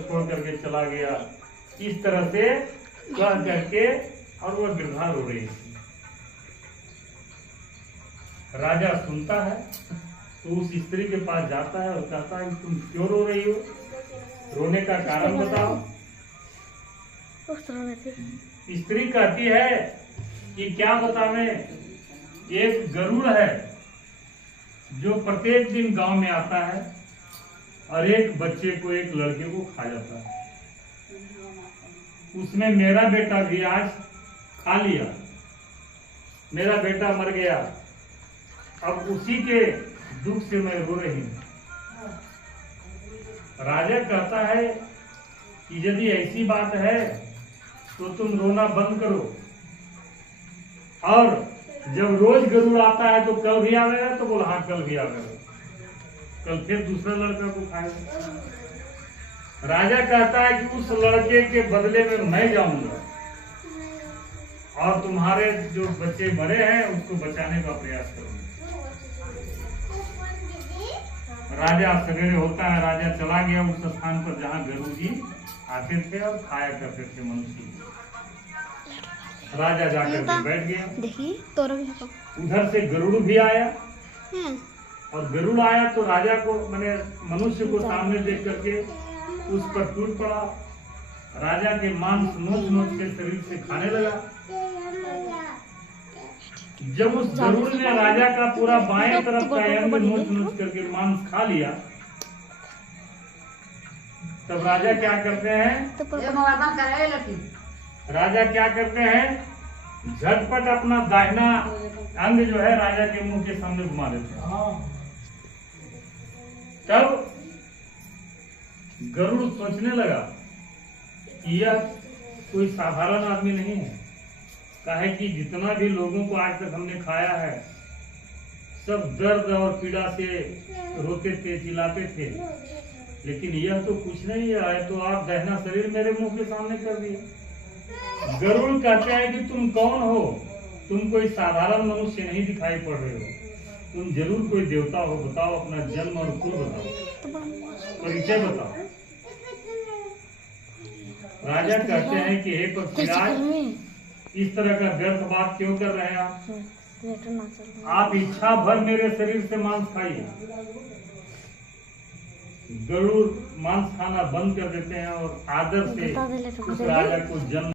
छोड़ करके चला गया। इस तरह से कह करके और वह वृद्धा रो रही थी। राजा सुनता है तो उस स्त्री के पास जाता है और कहता है तुम क्यों रो रही हो, रोने का कारण बताओ। स्त्री कहती है कि क्या बतावें, एक गरुड़ है जो प्रत्येक दिन गांव में आता है और एक बच्चे को, एक लड़के को खा जाता है। उसमें मेरा बेटा भी आज खा लिया, मेरा बेटा मर गया, अब उसी के दुख से मैं रो रही हूं। राजा कहता है कि यदि ऐसी बात है तो तुम रोना बंद करो, और जब रोज गरुड़ आता है तो कल भी आवेगा। तो बोला हाँ कल भी आवेगा, कल फिर दूसरा लड़का को खाएगा। राजा कहता है कि उस लड़के के बदले में मैं जाऊंगा और तुम्हारे जो बच्चे मरे हैं उसको बचाने का प्रयास करूंगा। राजा सवेरे होता है, राजा चला गया उस स्थान पर जहाँ गरुड़ जी आते थे और खाया करते थे मनुष्य। राजा जाकर के बैठ गया। देखिए उधर से गरुड़ भी आया, और गरुड़ आया तो राजा को मैंने मनुष्य को सामने देख करके उस पर टूट पड़ा। राजा के मांस नोच नोच के शरीर से खाने लगा। जब उस गरुड़ ने राजा का पूरा बाएं तरफ का अंग नोच नोच करके मांस खा लिया, तब राजा क्या करते हैं, राजा क्या करते हैं, झटपट अपना दाहिना अंग जो है राजा के मुंह के सामने घुमा देते हैं। तब गरुड़ सोचने लगा कि यह कोई साधारण आदमी नहीं है। काहे कि जितना भी लोगों को आज तक हमने खाया है सब दर्द और पीड़ा से रोते थे, चिल्लाते थे, लेकिन यह तो कुछ नहीं है, तो आप दहना शरीर मेरे मुंह के सामने कर दिया। गरुड़ कहते हैं कि तुम कौन हो, तुम कोई साधारण मनुष्य नहीं दिखाई पड़ रहे हो, तुम जरूर कोई देवता हो। बताओ अपना जन्म और कुल बताओ, परिचय बताओ। राजा कहते हैं कि हे पृथ्वीराज, इस तरह का व्यर्थ बात क्यों कर रहे हैं आप इच्छा भर मेरे शरीर से मांस खाइए। गरुड़ मांस खाना बंद कर देते हैं और आदर से उस राजा को जन्म